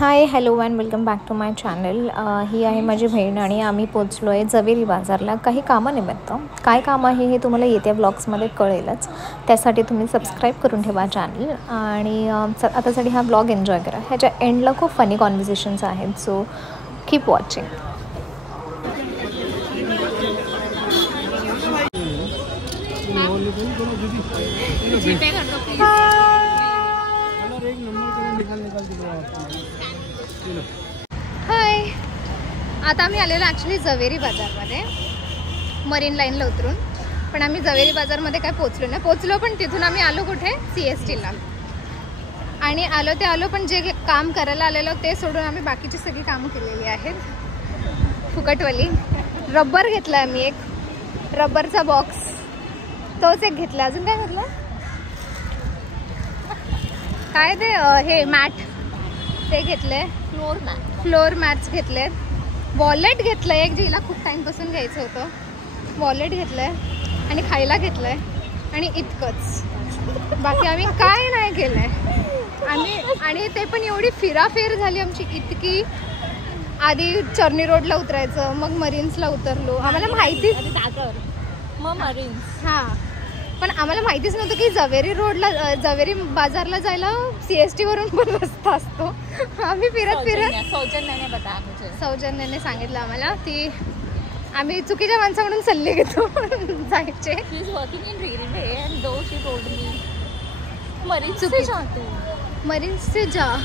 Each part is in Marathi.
High hello and welcome back to my channel. ही आहे माझी बहीण आणि आम्ही पोचलो आहे जवेरी बाजारला काही कामानिमित्त. काय काम आहे हे तुम्हाला येत्या ब्लॉग्समध्ये कळेलच, त्यासाठी तुम्ही सबस्क्राईब करून ठेवा चॅनल. आणि आतासाठी हा ब्लॉग एन्जॉय करा. ह्याच्या एंडला खूप फनी कॉन्व्हर्सेशन्स आहेत, सो कीप वॉचिंग. हाय, आता आम्ही आलेलो ॲक्च्युली जवेरी बाजारमध्ये, मरीन लाईनला उतरून. पण आम्ही जवेरी बाजारमध्ये काय पोचलो नाही. पोचलो पण तिथून आम्ही आलो कुठे, CSTला. आणि आलो ते आलो, पण जे काम करायला आलेलो ते सोडून आम्ही बाकीची सगळी कामं केलेली आहेत फुकटवाली. रबर घेतला आम्ही, एक रबरचा बॉक्स तोच एक घेतला. अजून काय घेतलं, काय ते हे मॅट ते घेतले, फ्लोर मॅट्स घेतलेत. वॉलेट घेतलं एक, जिला खूप टाईमपासून घ्यायचं होतं. वॉलेट घेतलं आहे आणि खायला घेतलं आहे आणि इतकंच. बाकी आम्ही काय नाही केलं आहे आम्ही. आणि ते पण एवढी फिराफेर झाली आमची इतकी. आधी चर्नी रोडला उतरायचं, मग मरीन्सला उतरलो. आम्हाला माहिती मग मरीन्स, हां, पण आम्हाला माहितीच नव्हतं की जवेरी बाजारला जायला CST वरून पण रस्ता असतो. आम्ही फिरत सौजन्याने सांगितलं आम्हाला की आम्ही चुकीच्या माणसाकडून सल्ले घेतो जायचे. मरीन्स से जा,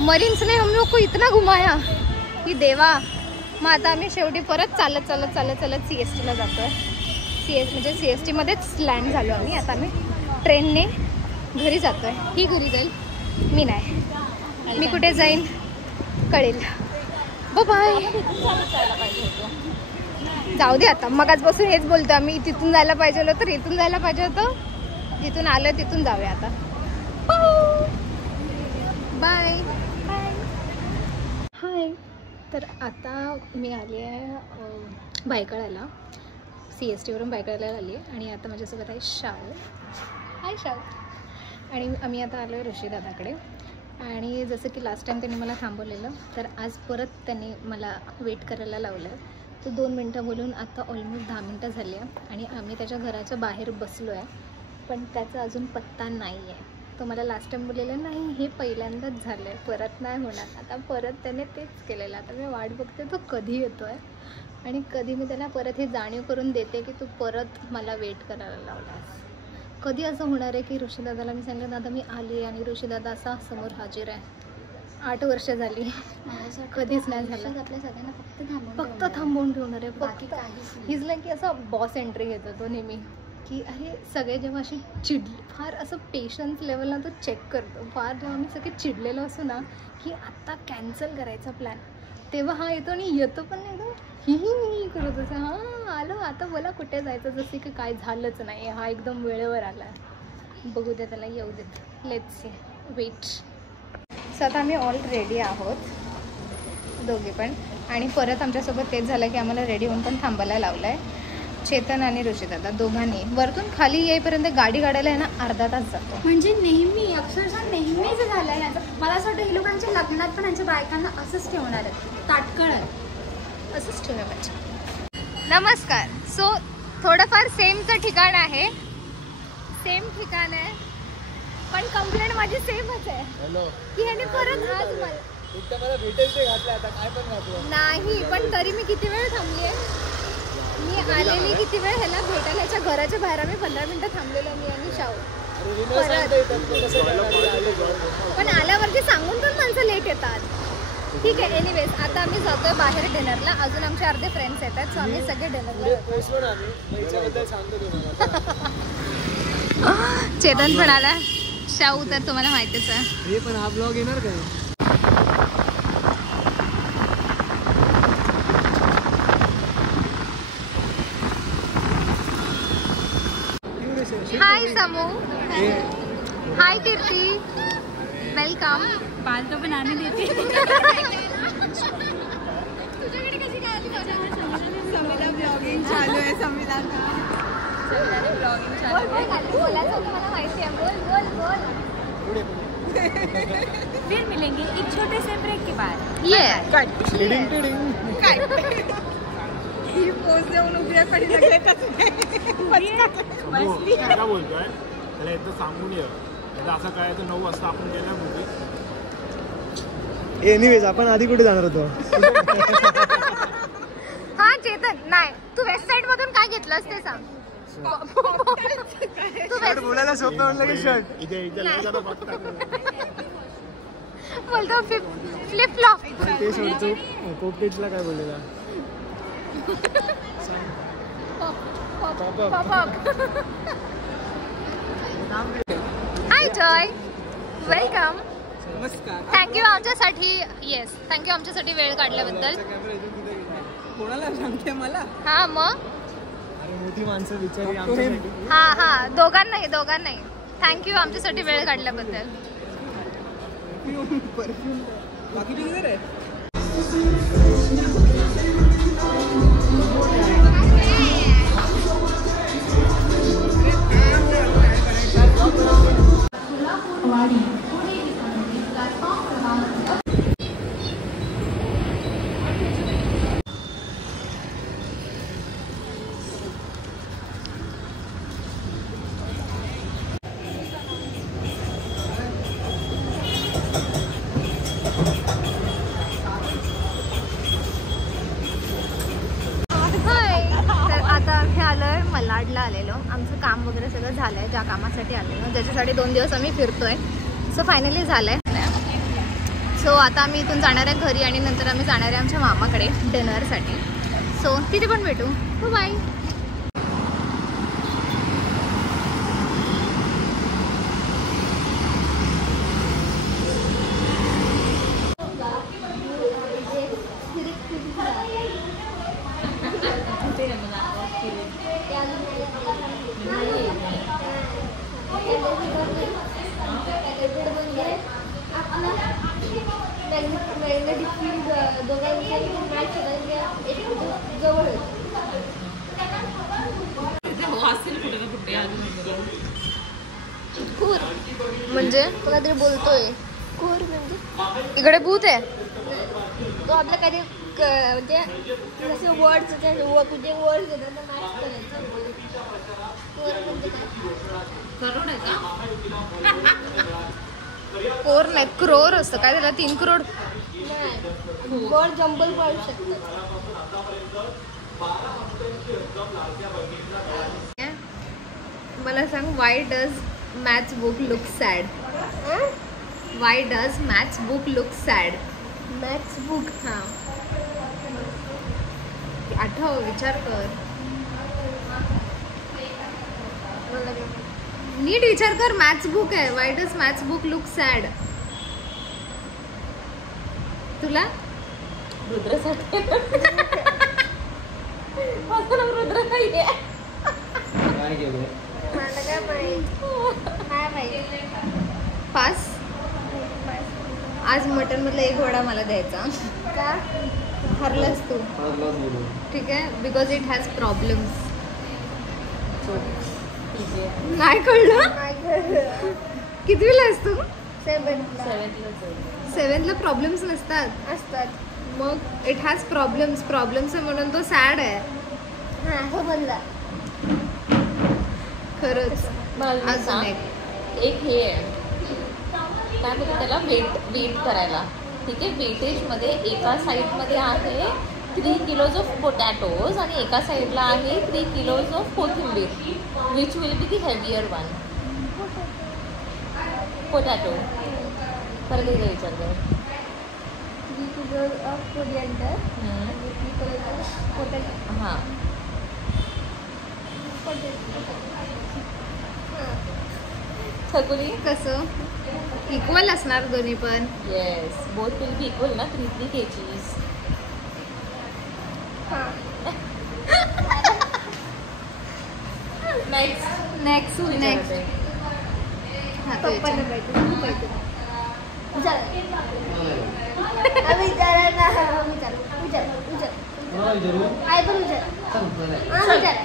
मरीन्स ने हम लोग को इतना घुमाया की देवा. मग आता आम्ही शेवटी परत चालत CSTला जातोय. म्हणजे CST मध्येच लँड झालो आम्ही. आता आम्ही ट्रेनने घरी जातोय. ही घरी जाईल, मी नाही. मी कुठे जाईन कळेल. बाय. जाऊ दे आता, मगाच बसून हेच बोलतो आम्ही. तिथून जायला पाहिजे होतं तर इथून जायला पाहिजे होतं. जिथून आलं तिथून जाऊया आता. बाय. हाय, तर आता मी आली आहे भायखळ्याला. CSTवरून भायखळ्याला आली आहे आणि आता माझ्यासोबत आहे शाव. हाय शाव. आणि आम्ही आता आलो आहे ऋषीदादाकडे. आणि जसं की लास्ट टाईम त्यांनी मला थांबवलेलं, तर आज परत त्यांनी मला वेट करायला लावलं. तो 2 मिनटं बोलून आता ऑलमोस्ट 10 मिनटं झाली आहे आणि आम्ही त्याच्या घराच्या बाहेर बसलो आहे. पण त्याचा अजून पत्ता नाही आहे. तो मला लास्ट टाईम बोललेलं नाही, हे पहिल्यांदाच झालं आहे, परत नाही होणार. आता परत त्याने तेच केलेलं. आता मी वाट बघते तो कधी येतो आहे आणि कधी मी त्याला परत हे जाणीव करून देते की तू परत मला वेट करायला लावलास. कधी असं होणार आहे की ऋषीदादाला मी सांगितलं दादा मी आली आणि ऋषीदादा असा समोर हाजीर आहे. 8 वर्ष झाली, कधीच नाही झालं. आपल्या सगळ्यांना फक्त थांबवून ठेवणार आहे. बाकी हिज लाईक की असं बॉस एंट्री घेतो तो नेहमी, की अरे सगळे जेव्हा अशी फार असं पेशन्स लेवलला तो चेक करतो. फार जेव्हा आम्ही सगळे चिडलेलो असतो ना की आत्ता कॅन्सल करायचा प्लॅन, तेव्हा हा येतो आणि येतो पण नाही तो ही करत असं. हां आलो, आता बोला कुठे जायचं, जसे की काय झालंच नाही. हा एकदम वेळेवर आला. बघू दे त्याला, येऊ देत. Let's see, weight. सो आता आम्ही ऑल रेडी आहोत दोघे पण. आणि परत आमच्यासोबत तेच झालं की आम्हाला रेडी होऊन पण थांबायला लावलं आहे. चेतन आणि ऋषीदादा दोघांनी. वरतून खाली येईपर्यंत गाडी काढायला आहे ना अर्धा तास जातो. म्हणजे नेहमी, अक्षरशः नेहमीच झालं आहे यांचं. मला असं वाटतं हे लोकांच्या लग्नात पण यांच्या बायकांना असंच ठेवणार आहे, ताटकळ आहे. असंच ठेवलं पाहिजे. नमस्कार. सो थोडंफार सेमचं ठिकाण आहे, सेम ठिकाण आहे, पण कंप्लेंट माझी सेमच आहे की ह्याने परत आज मला भेटेल ते घातलं. आता काय पण घातलं नाही, पण तरी मी किती वेळ थांबली आहे. मी आलेली किती वेळ ह्याला भेटायला. ह्याच्या घराच्या बाहेर आम्ही 15 मिनटं थांबलेलो मी आणि शाहू. पण आल्यावरती सांगून पण माणसं लेट येतात. ठीक आहे, एनिवेज आता आम्ही जातोय बाहेर डिनरला. अजून आमचे अर्धे फ्रेंड्स येतात, सो आम्ही सगळे डिनरला. चेतन पण आला, शाहू तर तुम्हाला माहितीच आहे. पण हा ब्लॉग येणार का? हाय समू. हाय कीर्ती, वेलकम. बाल तो बनाने देते. तुझ्याकडे कशी काय आली? समीला ब्लॉगिंग चालू आहे. समीला ब्लॉगिंग चालू आहे. बोलायचं होतं मला माहिती आहे. बोल बोल बोल. फिर मिलेंगे एक छोटे से ब्रेक के की बाय. ये टिडिंग टिडिंग. ही पोच देऊन उभी आहे पण सगळे कसं बसली. काय बोलतोय त्याला एकदा सांगून ये. असं काय तर 9 वाजता आपण गेला मूवी. एनिवेज आपण आधी कुठे जाणार होतो? हा चेतन नाही तू वेस्ट साइड मधून काय घेतलंस ते सांग. तू शर्ट बोलायला सोपं म्हणलं की शर्ट. इथे बोलतो फ्लिप फ्लॉप. ते सोडतो कोकटेजला काय बोललेला? हाय जॉय वेलकम. नमस्कार. थँक्यू आमच्यासाठी आमच्यासाठी वेळ काढल्याबद्दल. कोणाला सांगते मला? हा मग अरे मोठी माणसं विचारली आमच्यासाठी. हा दोघांनाही थँक्यू आमच्यासाठी वेळ काढल्याबद्दल. परफ्यूम बाकीचे किती रे? मलाडला आलेलो. आमचं काम वगैरे सगळं झालं आहे ज्या कामासाठी आलेलो ज्याच्यासाठी 2 दिवस आम्ही फिरतोय. सो फायनली झालं आहे. सो आता आम्ही इथून जाणार आहे घरी आणि नंतर आम्ही जाणार आहे आमच्या मामाकडे डिनरसाठी. सो तिथे पण भेटू. बाय. कूर म्हणजे तो काहीतरी बोलतोय. कूर म्हणजे इकडे भूत आहे. तो आपलं काहीतरी म्हणजे जसे वर्ड्स कुठे वर्ड्स येतात ना मॅच करायचं. कोर नाही क्रोर असतं काय त्याला 3 करोड वर्ड जंबल पाडू शकतात. मला सांग Y does maths book look sad? Y does maths book look sad? Maths book हां आठव विचार कर. नीट विचार कर. मॅथ्स बुक आहे. Y does maths book look sad? तुला रुद्रासाठी रुद्र नाहीये. काय केलं? पास. आज मटन मधला 1 वडा मला द्यायचा. का हरलास तू? ठीक आहे. Because it has problems. नाही कळलं? कितवीला आहेस तू? 7th प्रॉब्लेम्स नसतात. मग इट हॅज प्रॉब्लेम्स आहे म्हणून तो सॅड आहे. खरंच. अजून एक हे आहे काय म्हणते त्याला वेट करायला. ठीक आहे. वेटेजमध्ये एका साईडमध्ये आहे 3 किलोज ऑफ पोटॅटोज आणि एका साईडला आहे 3 किलोज ऑफ कोथिंबीर. Which will be the heavier one? Potato. परत एकदा विचार कर. 3 किलो ऑफ कोरिएंडर आणि 3 किलो ऑफ पोटॅटो. हां छकुली कसं इक्वल असणार दोन्ही पण? Yes both will be equal ना. 3 kgs. नेक्स्ट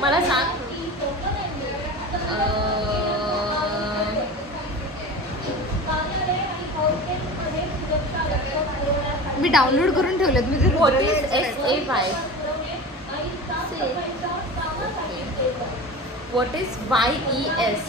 मला सांग. मी डाउनलोड करून ठेवलेत मी ते What is SAY? What is YES?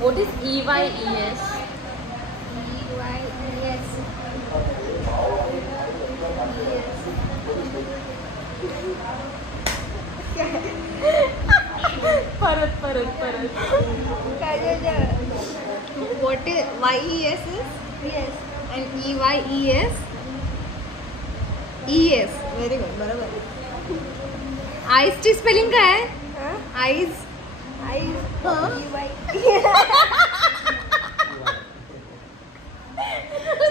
What is EYES? परत What is YES is? Yes. And EYES? ES. Very good. बरोबर. आईज ची स्पेलिंग काय आहे? आईज.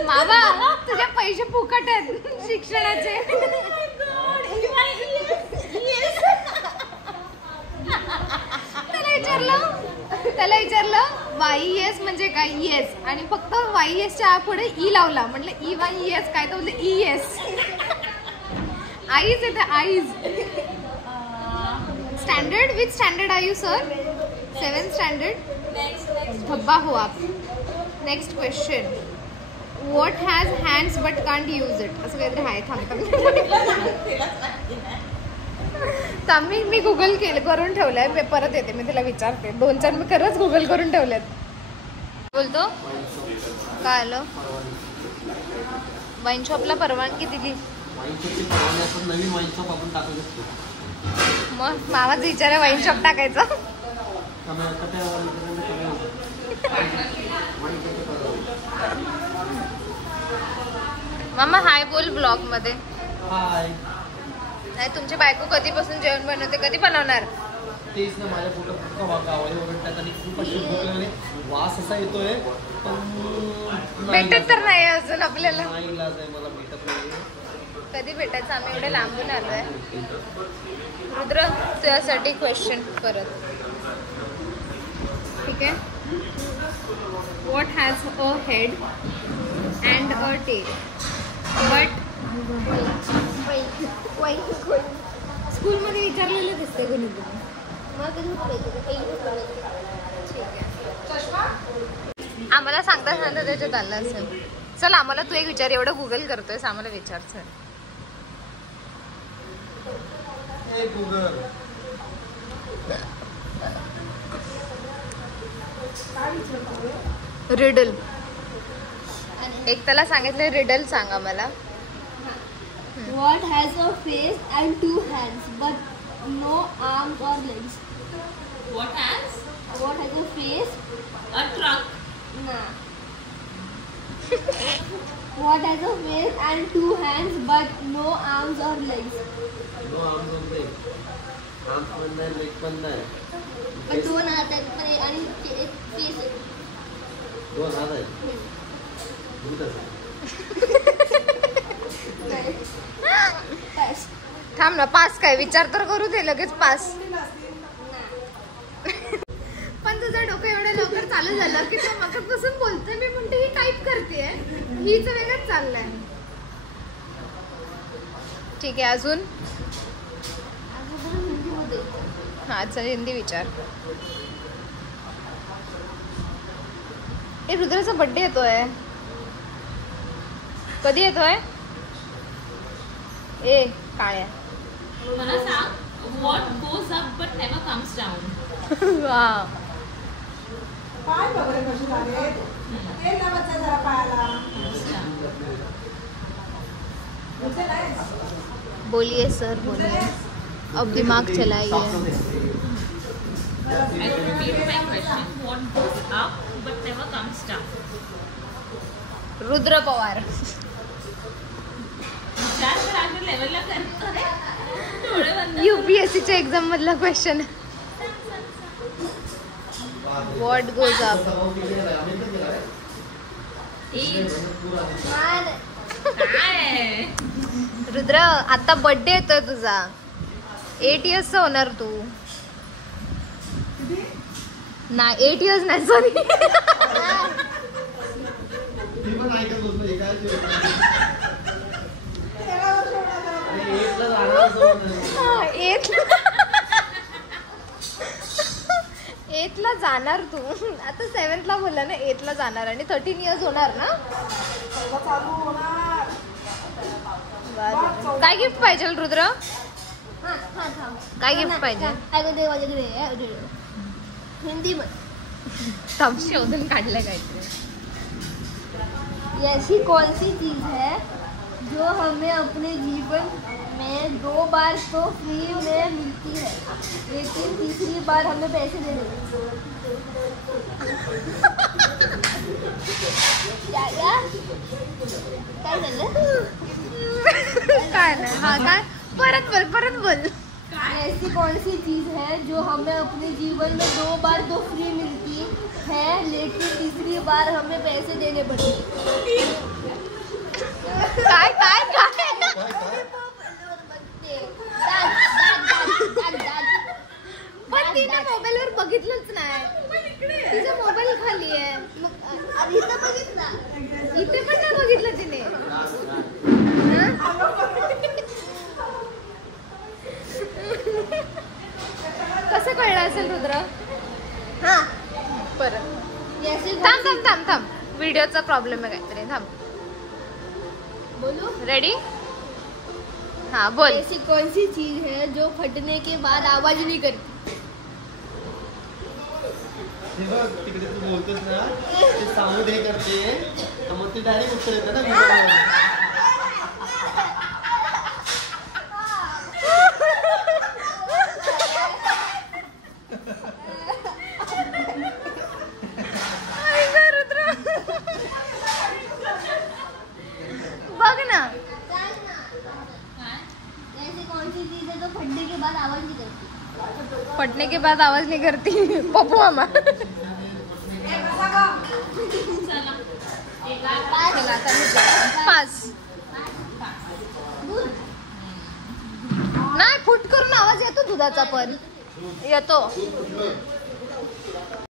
मामा तुझे पैसे फुकट आहेत शिक्षणाचे. त्याला विचारलं YES म्हणजे काय? येस. आणि फक्त YES च्या पुढे ई लावला. म्हटलं EYES काय? तर बोलले ES. आईज येते eyes. Standard with standard are you sir? 7th standard. धब्बा हो आप. Next question. What has hands but can't use it. असं काहीतरी आहे. थांब मी गुगल करून ठेवलंय. मी परत येते मी तिला विचारते. 2-4 मी खरंच गुगल करून ठेवलेत. बोलतो काय आलं? वाईन शॉपला परवानगी दिली. नवीन वाईन शॉप आपण टाकू शकतो. मग मामाचं विचार वाईन शॉप टाकायचं. मामा हाय बोल ब्लॉग मध्ये. हाय. नाही तुमची बायको कधीपासून जेवण बनवते? कधी बनवणार? तेच ना माझ्या पोटात गावाला ओरडतात आणि खूप अशी भूक लागली. वास असा येतोय पण भेटत तर नाही अजून आपल्याला. नाही इलाज आहे मला भेटत नाही. कधी भेटायचं? आम्ही एवढे लांबून आलोय. रुद्र तुझ्यासाठी क्वेश्चन परत. ठीक आहे. What has a head and a tail but स्कूलमध्ये विचारलेलं दिसते कोणी आम्हाला सांगता त्याच्यात आलं असेल. चल आम्हाला तू एक विचार. एवढं गुगल करतोयस आम्हाला विचार. चल रिडल. एक त्याला सांगितलं रिडल सांगा मला. What has a face and 2 hands but no arms or legs? What has? What has a face? A truck. Nah. What has a face and 2 hands but no arms or legs? No arms or legs. Arms पण नाही लेग पण नाही. पण 2 हात आहेत पण आणि एक फेस आहे. 2 हात आहेत. थांब ना. पास काय? विचार तर करू दे. लगेच पास. पण तुझं डोकं एवढं लवकर चालू झालं की तू मगापासून बोलतोय. मी म्हणते ही टाईप करतेय. हीच वेगळंच चाललंय. ठीक आहे. अजून हा चल हिंदी विचार. ए रुद्राचा बर्थडे येतोय. कधी येतोय? ए काळ्या. मला सांग. What goes up but never comes down? वा. बोलिए सर बोलिए. अब दिमाग चलाइए. I repeat my question. What goes up but never comes down? Rudra Pawar. विचार कर आम्ही लेवलला करतो रे. डोळे बंद. UPSCच्या एक्झाम मधला क्वेश्चन. What goes up. काय? रुद्र आता बर्थडे येतोय तुझा. 8 इयर्सचा होणार तू. नाही 8 इयर्स नाही सॉरी. एथला जाणार तू आता 7th बोलला ना 8th जाणार आणि 13 years होणार ना. काय गिफ्ट पाहिजे रुद्र? काय गिफ्ट पाहिजे? हिंदी में सब शोधून काढलंय काहीतरी. ऐसी कौन सी चीज है जो हमें अपने जीवन में 2 बार तो फ्री में मिलती है लेकिन तीसरी बार हमें पैसे देने क्या काय झालं? काय नाही. हा काय? परत बोल. ऐसी कौन सी चीज है जो हमें अपने जीवन में 2 बार तो फ्री मिलती है लेकिन तीसरी बार हमें पैसे देने पड़ते. काय पण तिने मोबाईलवर बघितलंच नाही. तिचा मोबाईल खाली आहे. इथे पण नाही बघितलं तिने. कसं कळलं असेल रुद्र? हा परत थांब. व्हिडिओचा प्रॉब्लेम आहे काहीतरी. थांब. बोलो. रेडी? हाँ बोल. ऐसी कौन सी चीज है जो फटने के बाद आवाज नहीं करती? हे बघ तिकडे तू बोलतोस ना ते सांगू दे करते मग ते डायरेक्ट उत्तर येतं ना. बघ ना. ऐसी कौन सी चीज है जो फटने के बाद आवाज नहीं करती? फटने के बाद आवाज नहीं करती. पप्पू मामा. पाच नाही. फुट करून आवाज येतो दुधाचा पण येतो.